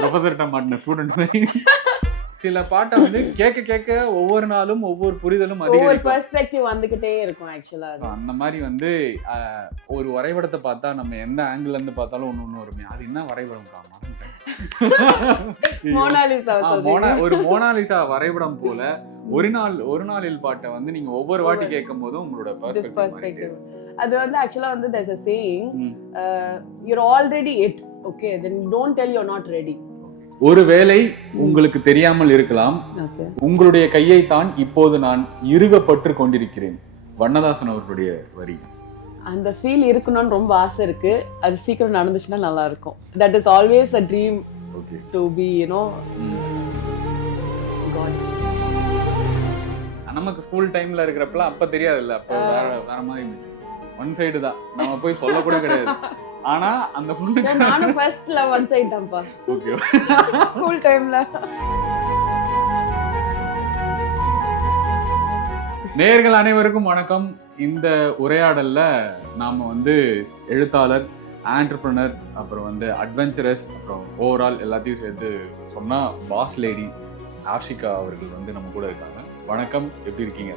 ப்ரொஃபஸர்கிட்ட மாட்டின ஸ்டூடெண்ட் மாதிரி. சில பாட்டை வந்து கேட்க கேட்க ஒவ்வொரு நாளும் ஒவ்வொரு புரிதலும் ஒவ்வொரு அதிகரிக்கும். பெர்ஸ்பெக்டிவ் வந்துகிட்டே இருக்கும் ஆக்சுவலா அந்த மாதிரி வந்து ஒரு வரைபடத்தை பார்த்தா நம்ம எந்த ஆங்கிள் இருந்து பார்த்தாலும் ஒண்ணு ஒண்ணு வருமே. அது என்ன வரைபடம் மோனாலிசா மோனா ஒரு மோனாலிசா வரைபடம் போல ஒரு நாள் ஒரு நாளில் பாட்டை வந்து நீங்க ஒவ்வொரு வாட்டி கேட்கும் போதும் உங்களோட பெர்ஸ்பெக்டிவ் அது வந்து ஆக்சுவலா வந்து there's a saying you're already it okay? Then don't tell you're not ready. ஒருவேளை உங்களுக்கு தெரியாமல் இருக்கலாம். உங்களுடைய கையை தான் இப்போது நான் இறுகப்பட்டு கொண்டிருக்கிறேன். வண்ணதாசன் அவர்களுடைய வரி. அந்த ஃபீல் இருக்கணும்னு ரொம்ப ஆசை இருக்கு. அது சீக்கிரம் நடந்துச்சுன்னா நல்லா இருக்கும். That is always a dream to be you know நமக்கு ஸ்கூல் டைம்ல இருக்கிறப்பலாம் அப்ப தெரியாது இல்ல அப்ப வேற வேற மாதிரி ஒன் சைடு தான். நம்ம போய் சொல்ல கூட கிடையாது. ஆனா அந்த பொண்ணுக்கு நானும் ஃபர்ஸ்ட்ல ஒன் சைட் தான்ப்பா ஓகே ஸ்கூல் டைம்ல நேயர்கள் அனைவருக்கும் வணக்கம். இந்த உரையாடல்ல நாம வந்து எழுத்தாளர் ஆண்டர்பிரனர் அப்புறம் வந்து அட்வென்ச்சரஸ் அப்புறம் ஓவரால் எல்லாத்தையும் சேர்த்து சொன்னா பாஸ் லேடி ஆஷிகா அவர்கள் வந்து நம்ம கூட இருக்காங்க. வணக்கம். எப்படி இருக்கீங்க?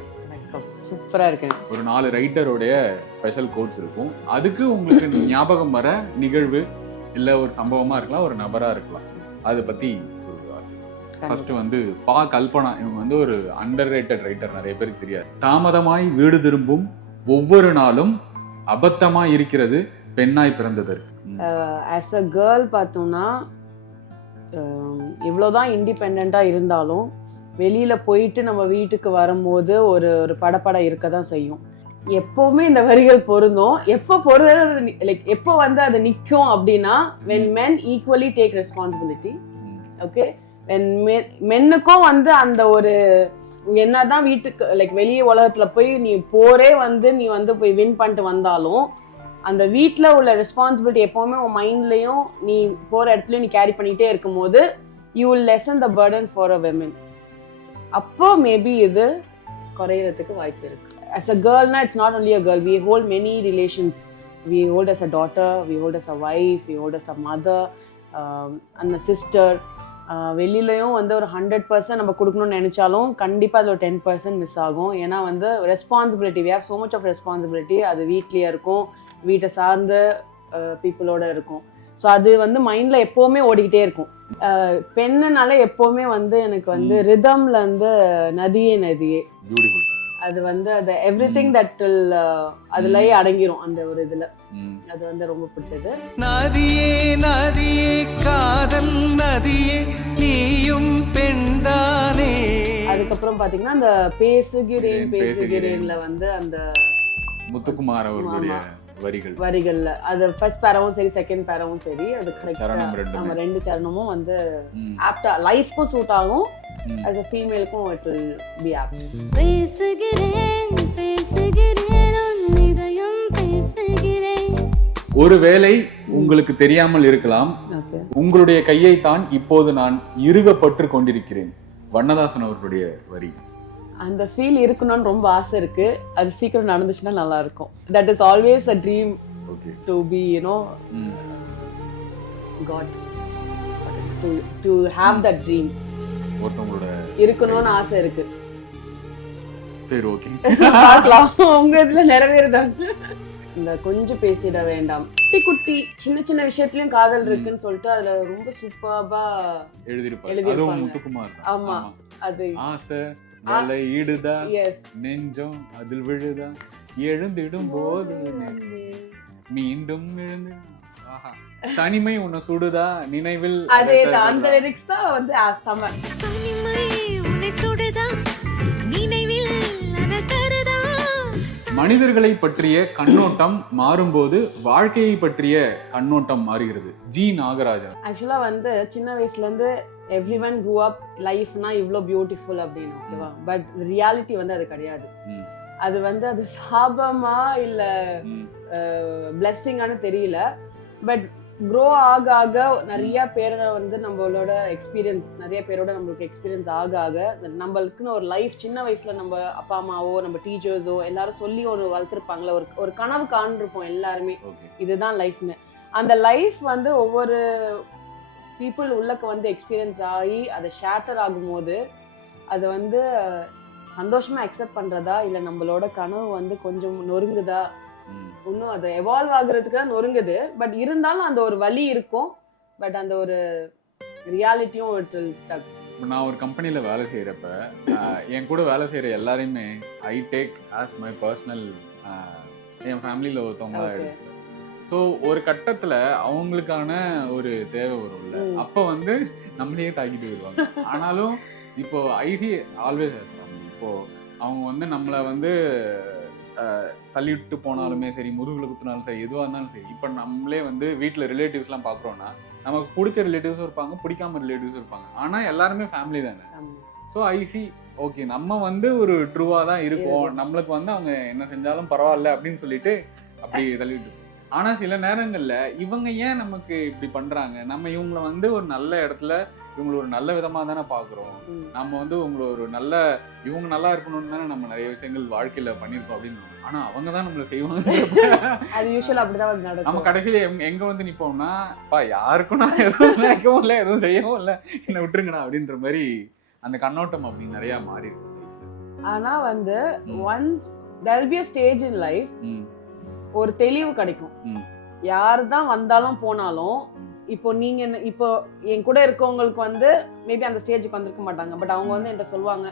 வணக்கம் சூப்பரா இருக்கேன் ஒரு நாலு ரைட்டருடைய ஸ்பெஷல் கோட்ஸ் இருக்கும். அதுக்கு உங்களுக்கு ஞாபகம் வர நிகழ்வு இல்ல ஒரு சம்பவமா இருக்கலாம் ஒரு நபரா இருக்கலாம். அதை பத்தி ஃபர்ஸ்ட் வந்து பா கல்பனா இவங்க வந்து ஒரு அண்டர் ரேட்டட் ரைட்டர் நிறைய பேருக்கு தெரியாது. தாமதமாய் வீடு திரும்பும் ஒவ்வொரு நாளும் அபத்தமாய் இருக்கிறது பெண்ணாய் பிறந்ததற்கு. ஆஸ் அ கேர்ள் பார்த்தோம்னா ஹம், இவ்வளவுதான் இண்டிபெண்டா இருந்தாலும் வெளியில போயிட்டு நம்ம வீட்டுக்கு வரும்போது ஒரு ஒரு படப்பட இருக்க தான் செய்யும். எப்பவுமே இந்த வரிகள் பொருந்தும். எப்போ பொருந்தது லைக் எப்போ வந்து அது நிற்கும் அப்படின்னா when men equally take responsibility okay when மென்னுக்கும் வந்து அந்த ஒரு என்னதான் வீட்டுக்கு லைக் வெளியே உலகத்துல போய் நீ போரே வந்து நீ வந்து போய் வின் பண்ணிட்டு வந்தாலும் அந்த வீட்டில் உள்ள ரெஸ்பான்சிபிலிட்டி எப்பவுமே உன் மைண்ட்லயும் நீ போற இடத்துலயும் நீ கேரி பண்ணிட்டே இருக்கும்போது you will lessen the burden for a women அப்போ மேபி இது குறையறதுக்கு வாய்ப்பு இருக்கு. As a கேர்ள்னா it's not only a girl we hold many relations we hold as a daughter we hold as a wife we hold as a mother அந்த sister வெளியிலையும் வந்து ஒரு hundred percent நம்ம கொடுக்கணும்னு நினச்சாலும் கண்டிப்பாக அதில் ஒரு டென் பர்சன்ட் மிஸ் ஆகும். ஏன்னா வந்து responsibility we have so much of responsibility அது வீட்லேயே இருக்கும் வீட்டை சார்ந்த uh, பீப்புளோட இருக்கும். ஸோ அது வந்து மைண்டில் எப்போவுமே ஓடிக்கிட்டே இருக்கும். பெண்ணுனால எப்பவுமே வந்து எனக்கு வந்து ரிதம்ல இருந்து நதியே நதியே. அது வந்து அது எவ்ரி திங் தட் அதுலயே அடங்கிரும் அந்த ஒரு இதுல. அது வந்து ரொம்ப பிடிச்சது. நதியே நதியே காதல் நதியே நீயும் பெண்தானே. அதுக்கப்புறம் பாத்தீங்கன்னா அந்த பேசுகிறேன் பேசுகிறேன். பேசுகிறேன்ல வந்து அந்த முத்துக்குமார் அவர்களுடைய வரிகள். வரிகள்ல. அது ஃபர்ஸ்ட் பேராவும் சரி செகண்ட் பேராவும் சரி அது கரெக்டா சரணம் ரெண்டுமே. நம்ம ரெண்டு சரணமும் வந்து. ஆப்டா லைஃப்க்கும் சூட் ஆகும். as a ஃபீமேலுக்கும் இட் வில் பி ஆப்ட் பேசுகிறேன் பேசுகிறேன் உன் இதயம் பேசுகிறேன். ஒருவேளை உங்களுக்கு தெரியாமல் இருக்கலாம். உங்களுடைய கையை தான் இப்போது நான் இறுகப்பட்டு கொண்டிருக்கிறேன். வண்ணதாசன் அவர்களுடைய வரி. அந்த ஃபீல் இருக்கணும்னு ரொம்ப ஆசை இருக்கு. அது சீக்கிரம் நடந்துச்சுன்னா நல்லா இருக்கும் that is always a dream to be you know. Got to to have that dream ஒருத்தவங்களோட இருக்கணும்னு ஆசை இருக்கு. சரி ஓகே பார்க்கலாம். உங்க இதுல நிறைவேறுதாங்க இந்த கொஞ்சம் பேசிட வேண்டாம். குட்டி குட்டி சின்ன சின்ன விஷயத்துலயும் காதல் இருக்குன்னு சொல்லிட்டு அதுல ரொம்ப சூப்பர்பா முத்துக்குமார் தான். ஆமா. அது ஆசை வலை ஈடுதா எஸ் நெஞ்சம் அதில் விழுதா? எழுந்திடும் போது மீண்டும் எழுந்து. ஆஹா. தனிமை உன்னை சுடுதா? நினைவில் அதே அந்த. லிரிக்ஸ் தான் வந்து செம தனிமை உன்னை சுடுதா? நினைவில் அனல் தருதா? மனிதர்களை பற்றிய கண்ணோட்டம் மாறும்போது வாழ்க்கையை பற்றிய கண்ணோட்டம் மாறுகிறது. ஜி நாகராஜன். ஆக்சுவலா வந்து சின்ன வயசுல இருந்து எவ்ரி ஒன் க்ரூ அப் லைஃப்னா இவ்ளோ பியூட்டிஃபுல் அப்படின்னு ஓகேவா பட் ரியாலிட்டி வந்து அது கிடையாது. அது வந்து அது சாபமா இல்ல. பிளெஸ்ஸிங்கானு தெரியல. பட் க்ரோ ஆக ஆக நிறைய பேரை வந்து நம்மளோட எக்ஸ்பீரியன்ஸ் நிறைய பேரோட நம்மளுக்கு எக்ஸ்பீரியன்ஸ் ஆக ஆக நம்மளுக்குன்னு ஒரு லைஃப் சின்ன வயசுல நம்ம அப்பா அம்மாவோ நம்ம டீச்சர்ஸோ எல்லாரும் சொல்லி ஒரு வளர்த்துருப்பாங்களே ஒரு ஒரு கனவு காண்டிருப்போம் எல்லாருமே. இதுதான் லைஃப்னு அந்த லைஃப் வந்து ஒவ்வொரு பீப்புள் உள்ளக்க வந்து எக்ஸ்பீரியன்ஸ் ஆகி அதை ஷேட்டர் ஆகும்போது அதை வந்து சந்தோஷமா அக்செப்ட் பண்றதா இல்ல நம்மளோட கனவு வந்து கொஞ்சம் நொறுங்குதா. இன்னும் அது எவால்வ் ஆகுறதுக்கு தான் நொறுங்குது. பட் இருந்தாலும் அந்த ஒரு வலி இருக்கும். பட் the ஒரு ரியாலிட்டியும் இட் வில் ஸ்டக் இப்ப நான் ஒரு கம்பெனில வேலை செய்யறப்ப ஆஹ், என் கூட வேலை செய்யற எல்லாரையுமே I take as my personal என் ஃபேமிலியில ஒருத்தவங்க தான் Okay. எடுத்து ஸோ ஒரு கட்டத்துல அவங்களுக்கான ஒரு தேவை வரும்ல. அப்ப வந்து நம்மளையே தாக்கிட்டு வருவாங்க ஆனாலும் இப்போ ஐசி ஆல்வேஸ் இப்போ அவங்க வந்து நம்மளை வந்து தள்ளிவிட்டு போனாலுமே சரி முதுகுல குத்துனாலும் சரி எதுவாக இருந்தாலும் சரி இப்போ நம்மளே வந்து வீட்டில் ரிலேட்டிவ்ஸ்லாம் பார்க்குறோன்னா நமக்கு பிடிச்ச ரிலேட்டிவ்ஸும் இருப்பாங்க பிடிக்காம ரிலேட்டிவ்ஸும் இருப்பாங்க. ஆனால் எல்லாருமே ஃபேமிலி தானே. ஸோ ஐசி ஓகே நம்ம வந்து ஒரு ட்ரூவாக தான் இருக்கோம். நம்மளுக்கு வந்து அவங்க என்ன செஞ்சாலும் பரவாயில்ல அப்படின்னு சொல்லிட்டு அப்படி தள்ளிவிட்டு ஆனா சில நேரங்கள்ல இவங்க ஏன் நமக்கு இப்படி பண்றாங்க? நம்ம இவங்கள வந்து ஒரு நல்ல இடத்துல இவங்களை ஒரு நல்ல விதமா தானே பாக்குறோம். நம்ம வந்து உங்களை ஒரு நல்ல இவங்க நல்லா இருக்கணும்னு தானே நம்ம நிறைய விஷயங்கள் வாழ்க்கையில பண்ணியிருக்கோம் அப்படின்னு ஆனா அவங்க தான் நம்மள செய்வாங்க. அது யூஸ்வல் அப்படிதான் வந்து நம்ம நடக்கும் கடைசியில எங்க- எங்க வந்து நிப்போம்னா பா யாருக்கும் நான் எதுவும் நினைக்கவும் இல்லை எதுவும் செய்யவும் இல்லை. என்ன விட்டுருங்கடா அப்படின்ற மாதிரி அந்த கண்ணோட்டம் அப்படி நிறைய மாறி இருக்கு ஆனா வந்து. Once there'll be a stage in life ஒரு தெளிவு கிடைக்கும். யார் தான் வந்தாலும் போனாலும் இப்போ நீங்க இப்போ என் கூட இருக்கவங்களுக்கு வந்து மேபி அந்த ஸ்டேஜுக்கு வந்திருக்க மாட்டாங்க. பட் அவங்க வந்து என்கிட்ட சொல்லுவாங்க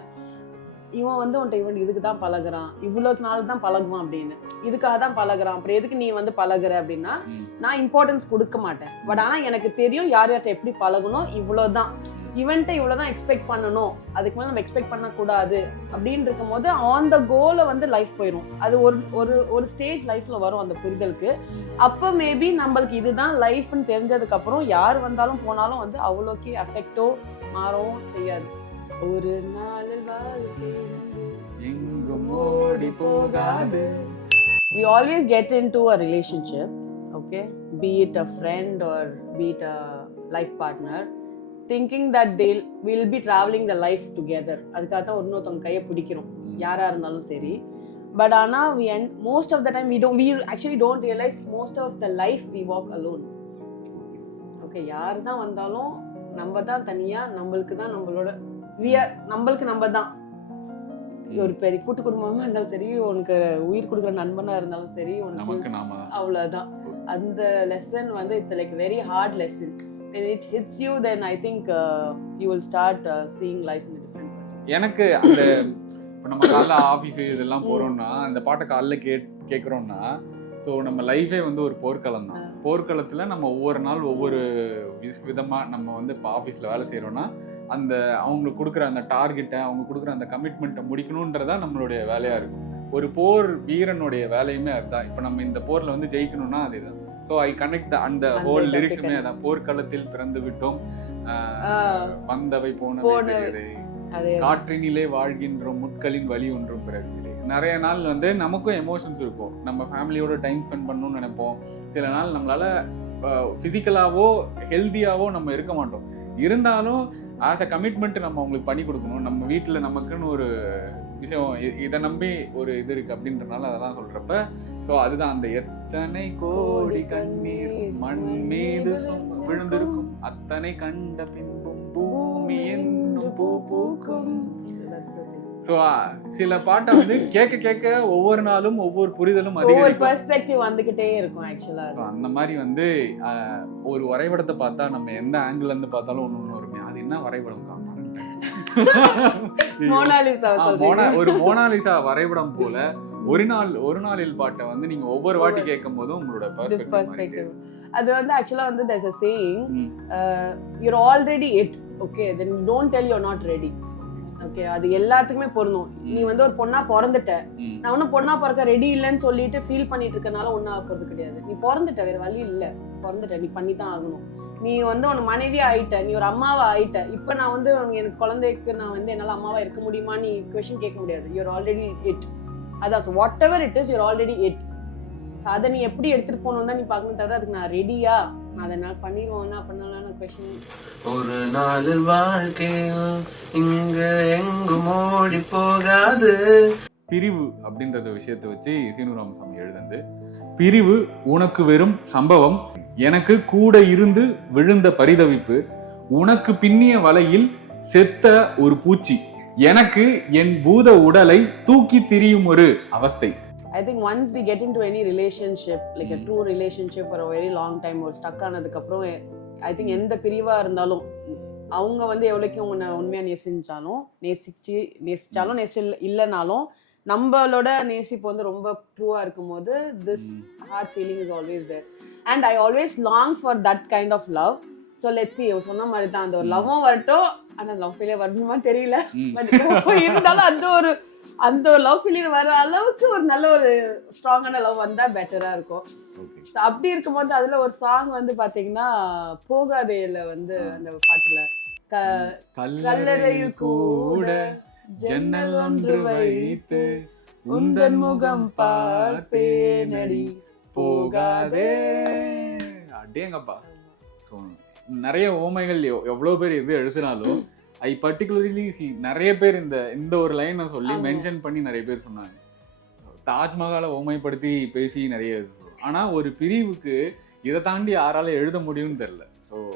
இவன் வந்து உன்ட்ட இவன் இதுக்கு தான் பழகுறான். இவ்வளோக்கு நாள் தான் பழகுவான் அப்படின்னு. இதுக்காக தான் பழகுறான். அப்புறம் எதுக்கு நீ வந்து பழகுற? அப்படின்னா. நான் இம்பார்ட்டன்ஸ் கொடுக்க மாட்டேன். பட் ஆனா எனக்கு தெரியும் யார் யார்கிட்ட எப்படி பழகணும் இவ்வளவுதான். இவன்ட்ட இவ்வளவுதான் எக்ஸ்பெக்ட் பண்ணணும். அதுக்கு மேலே நம்ம எக்ஸ்பெக்ட் பண்ணக்கூடாது. அப்படின்னு இருக்கும்போது ஆன் த கோல வந்து லைஃப் போயிடும் அது ஒரு ஒரு ஒரு ஸ்டேஜ் லைஃப்பில் வரும் அந்த புரிதலுக்கு. அப்போ மேபி நம்மளுக்கு இதுதான் லைஃப்னு தெரிஞ்சதுக்கப்புறம் யார் வந்தாலும் போனாலும் வந்து அவ்வளோக்கே அஃபெக்டோ மாறவும் செய்யாது. ஒரு நாள் வாழ்க்கை எங்கும் ஓடி போகாது. We always get into a relationship okay? Be it a friend or be it a life partner. Thinking that they'll will be traveling the life together. அதுக்காக தான் இன்னொருத்தவங்க கையை பிடிக்கிறோம். யாரா இருந்தாலும் சரி. பட் ஆனா we end most of the time we don't we actually don't realize most of the life we walk alone. Okay யார் தான் வந்தாலும் நம்ம தான் தனியா நம்மளுக்கு தான் நம்மளோட we are நம்மளுக்கு நம்ம தான். ஒரு பெரிய கூட்டு குடும்பமா இருந்தாலும் சரி உனக்கு உயிர் கொடுக்குற நண்பனா இருந்தாலும் சரி உனக்கு அவ்வளவுதான். அந்த லெசன் வந்து it's like very hard lesson when it hits you then i think uh, you will start uh, seeing life in a different perspective. எனக்கு அந்த இப்போ நம்ம காலைல ஆஃபீஸ் இதெல்லாம் போறோம்னா அந்த பாட்டை காலைல கே கேட்குறோம்னா ஸோ நம்ம லைஃபே வந்து ஒரு போர்க்களம் தான். போர்க்களத்தில் நம்ம ஒவ்வொரு நாள் ஒவ்வொரு விதமாக நம்ம வந்து இப்போ ஆஃபீஸில் வேலை செய்கிறோம்னா அந்த அவங்களுக்கு கொடுக்குற அந்த டார்கெட்டை அவங்க கொடுக்குற அந்த கமிட்மெண்ட்டை முடிக்கணுன்றதா நம்மளுடைய வேலையாக இருக்கும். ஒரு போர் வீரனுடைய வேலையுமே அதுதான். இப்போ நம்ம இந்த போரில் வந்து ஜெயிக்கணும்னா அதுதான். ஸோ ஐ கனெக்ட் அந்த அந்த ஹோல் and- அதான் போர்க்களத்தில் பிறந்து விட்டோம். வந்தவை போனவை காற்றினிலே வாழ்கின்றோம் முட்களின் வழி ஒன்றும் பிறகு நிறைய நாள் வந்து நமக்கும் எமோஷன்ஸ் இருக்கும். நம்ம ஃபேமிலியோட டைம் ஸ்பெண்ட் பண்ணணும்னு நினைப்போம். சில நாள் நம்மளால ஃபிசிக்கலாவோ ஹெல்த்தியாவோ நம்ம இருக்க மாட்டோம். இருந்தாலும் ஆஸ் அ கமிட்மெண்ட் நம்ம அவங்களுக்கு பண்ணி கொடுக்கணும். நம்ம வீட்டில் நமக்குன்னு ஒரு விஷயம் இதை நம்பி ஒரு இது இருக்கு அப்படின்றனால அதெல்லாம் சொல்றப்ப ஸோ அதுதான் அந்த எத்தனை கோடி கண்ணீர் மண் மீது விழுந்திருக்கும். அத்தனை கண்ட பின்பும் பூமி என்னும் பூ பூக்கும். ஸோ சில பாட்டை வந்து கேட்க கேட்க ஒவ்வொரு நாளும் ஒவ்வொரு புரிதலும் ஒவ்வொரு பெர்ஸ்பெக்டிவ் வந்துகிட்டே இருக்கும் ஆக்சுவலா அந்த மாதிரி வந்து ஒரு வரைபடத்தை பார்த்தா நம்ம எந்த ஆங்கிள் இருந்து பார்த்தாலும் ஒன்று ஒன்று வருமே. அது என்ன வரைபடம் ஒரு மோனாலிசா வரைபடம் போல ஒரு நாள் ஒரு நாளில் பாட்டை வந்து நீங்க ஒவ்வொரு வாட்டி கேட்கும் போதும் உங்களோட அது வந்து ஆக்சுவலா வந்து there's a saying you're already it. Okay then don't tell you're not ready. Okay அது எல்லாத்துக்குமே பொருந்தும். நீ வந்து ஒரு பொண்ணா பிறந்துட்ட. நான் ஒன்னும் பொண்ணா பிறக்க ரெடி இல்லைன்னு சொல்லிட்டு ஃபீல் பண்ணிட்டு இருக்கனால ஒன்னும் ஆகிறது கிடையாது. நீ பிறந்துட்ட வேற வழி இல்ல. பிறந்துட்ட நீ பண்ணி தான் ஆகணும். நீ வந்து உன் மனைவியா ஆயிட்ட நீ ஒரு அம்மாவா ஆயிட்ட. இப்ப நான் வந்து உனக்கு எனக்கு குழந்தைக்கு நான் வந்து என்னால அம்மாவா இருக்க முடியுமா? நீ கொஸ்டின் கேட்க முடியாது. யூர் ஆல்ரெடி இட் அதான் whatever it is you're already it அதை நீ எப்படி எடுத்துட்டு போகணும் தான் நீ பார்க்கணும் தவிர அதுக்கு நான் ரெடியா நான் அதை நான் பண்ணிடுவோம் அப்படின்னாலும் கொஸ்டின் ஒரு நாளில் வாழ்க்கையில் இங்கு எங்கும் ஓடி போகாது. பிரிவு அப்படின்றத விஷயத்தை வச்சு சீனு ராமசாமி எழுதுந்து பிரிவு உனக்கு வெறும் சம்பவம் எனக்கு கூட இருந்து விழுந்த பரிதவிப்பு உனக்கு பின்னிய வலையில் செத்த ஒரு பூச்சி எனக்கு என் பூத உடலை தூக்கி திரியும் ஒரு அவஸ்தை I think once we get into any relationship like Mm. True relationship for very long time ஒரு ஸ்டக் ஆனதுக்கப்புறம் ஐ திங்க் எந்த பிரிவா இருந்தாலும் அவங்க வந்து எவ்வளோக்கும் உன்னை உண்மையாக நேசிச்சாலும் நேசிச்சு நேசிச்சாலும் நேசி இல்லைனாலும் நம்மளோட நேசிப்பு வந்து ரொம்ப ட்ரூவாக இருக்கும்போது this heart feeling is always there and I always long for that kind of love so let's see சொன்ன மாதிரி தான் அந்த ஒரு லவ்வும் வரட்டும். ஆனால் லவ் ஃபீலே வரணுமா தெரியல. பட் இருந்தாலும் அந்த ஒரு அந்த ஒரு லவ் ஃபீலிங் வர அளவுக்கு ஒரு நல்ல ஒரு ஸ்ட்ராங்கான லவ் வந்தா பெட்டரா இருக்கும். அப்படி இருக்கும்போது அதுல ஒரு சாங் வந்து பாத்தீங்கன்னா போகாதேல வந்து அந்த பாட்டுல. கல்லறையில் கூட ஜன்னல் ஒன்று வைத்து உந்தன் முகம் பார்ப்பேனடி போகாதே. அடேங்கப்பா. ஸோ நிறைய ஓமைகள் எவ்- எவ்வளவு பேர் எது எழுதினாலும் ஐ பர்டிகுலர்லி சி நிறைய பேர் இந்த இந்த ஒரு லைனை சொல்லி. மென்ஷன் பண்ணி நிறைய பேர் சொன்னாங்க. தாஜ்மஹாலை ஓமைப்படுத்தி பேசி நிறைய இது. ஆனா ஒரு பிரிவுக்கு இதை தாண்டி யாரால எழுத முடியும்னு தெரியல. ஸோ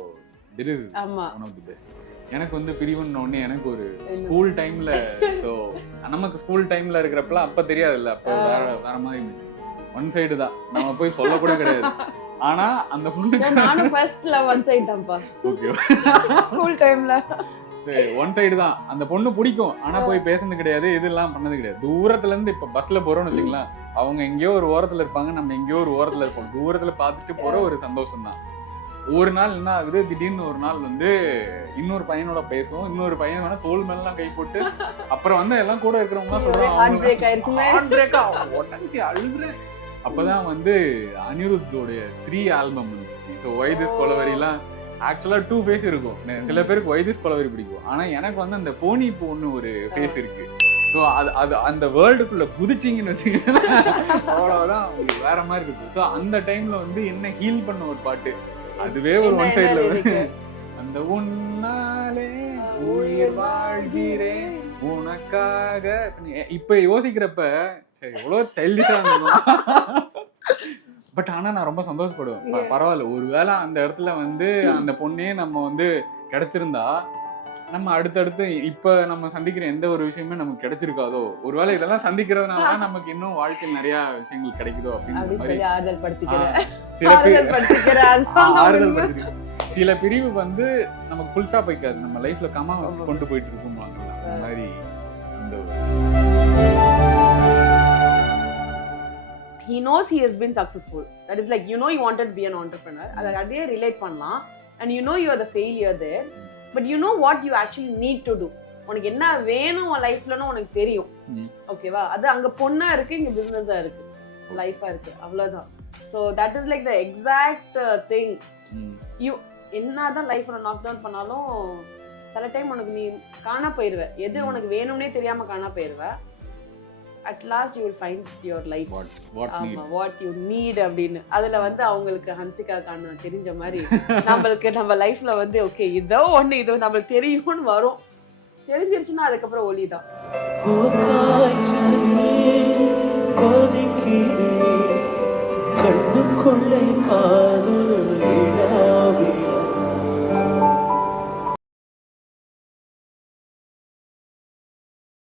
திட் இஸ் ஆமா. ஒன் ஆஃப் தி பெஸ்ட் எனக்கு வந்து பிரிவுன்னு உடனே எனக்கு ஒரு? ஸ்கூல் டைம்ல ஸோ நமக்கு ஸ்கூல் டைம்ல இருக்கிறப்பலாம் அப்ப தெரியாதுல்ல அப்ப வேற வேற மாதிரி ஒன் சைடு தான். நம்ம போய் சொல்ல கூட கிடையாது. ஆனா அந்த பொண்ணுக்கு நானும் ஃபர்ஸ்ட் லவ் ஒன் சைட் தான்ப்பா. ஓகே ஸ்கூல் டைம்ல ஒன் சைடு தான். அந்த பொண்ணு பிடிக்கும். ஆனா போய் பேசுனது கிடையாது இதெல்லாம் பண்ணது கிடையாது. தூரத்துல இருந்து இப்ப பஸ்ல போறோம்னு வச்சுங்களேன் அவங்க எங்கேயோ ஒரு ஓரத்துல இருப்பாங்க நம்ம எங்கேயோ ஒரு ஓரத்துல இருப்போம். தூரத்துல பார்த்துட்டு போற ஒரு சந்தோஷம் தான் ஒரு நாள் என்ன ஆகுது? திடீர்னு ஒரு நாள் வந்து இன்னொரு பையனோட பேசுவோம். இன்னொரு பையன் வேணா தோல் மேலாம் கை போட்டு அப்புறம் வந்து எல்லாம் கூட இருக்கிறவங்க உடஞ்சி அழுகுறேன். அப்பதான் வந்து அனிருத்தோடைய த்ரீ ஆல்பம் வந்துச்சு. ஸோ வைதிஸ் கொலவரிலாம் ஆக்சுவலா டூ ஃபேஸ் இருக்கும். சில பேருக்கு வைதிஸ் கொலவரி பிடிக்கும். ஆனா எனக்கு வந்து அந்த போனி பூன்னு ஒரு ஃபேஸ் இருக்கு. ஸோ அது அது அந்த வேர்ல்டுக்குள்ள குதிச்சிங்கன்னு வச்சுக்கோங்க அவ்வளவுதான் உங்களுக்கு வேற மாதிரி இருக்கு ஸோ அந்த டைம்ல வந்து என்ன ஹீல் பண்ண ஒரு பாட்டு? அதுவே ஒரு ஒன் சைட்ல? அந்த உன்னாலே உயிர் வாழ்கிறேன். உனக்காக. இப்ப யோசிக்கிறப்ப சரி எவ்வளவு சைல்டிஷா பட் ஆனா நான் ரொம்ப சந்தோஷப்படுவேன். பரவாயில்ல. ஒருவேளை அந்த இடத்துல வந்து அந்த பொண்ணே நம்ம வந்து கிடைச்சிருந்தா நம்ம அடுத்தடுத்து இப்ப நம்ம சந்திக்கிற எந்த ஒரு விஷயமே நமக்கு கிடைச்சிருக்காதோ? ஒருவேளை இதெல்லாம் சந்திக்கிறதுனால தான் நமக்கு இன்னும் வாழ்க்கையில் நிறைய விஷயங்கள் கிடைக்குதோ அப்படின்னு ஆறுதல் படுத்திக்கிறேன் சில பிரிவு வந்து நமக்கு ஃபுல் ஸ்டாப் வைக்காது நம்ம லைஃப்ல கமா வச்சு. கொண்டு போயிட்டு இருக்கும்பாங்க அந்த மாதிரி அந்த knows he has been successful. That is like you know you wanted to be an entrepreneur. அதை அதே ரிலேட் பண்ணலாம். And you know you are the failure there. But you know what you actually need to do? உனக்கு என்ன வேணும் லைஃப்லன்னு உனக்கு தெரியும். ஓகேவா அது அங்க பொண்ணா இருக்கு இங்க பிசினஸா இருக்கு. லைஃபா இருக்கு. அவ்வளவுதான். So that is like the exact thing you என்னதான் லைஃப்ல நாக் டவுன் பண்ணாலும் சில டைம் உனக்கு நீ காணா போயிருவ. எது. உனக்கு வேணும்னே தெரியாம காணா போயிருவ. At last you will find your life ஆமாம் வாட் யூ நீட் அப்படின்னு. அதில் வந்து அவங்களுக்கு ஹன்சிகா காண தெரிஞ்ச மாதிரி. நம்மளுக்கு நம்ம லைஃப்பில் வந்து ஓகே இதோ ஒன்று இதோ நம்மளுக்கு தெரியும்னு வரும். தெரிஞ்சிருச்சுன்னா அதுக்கப்புறம் ஒலி தான். கொதிக்கிறேன் காதல்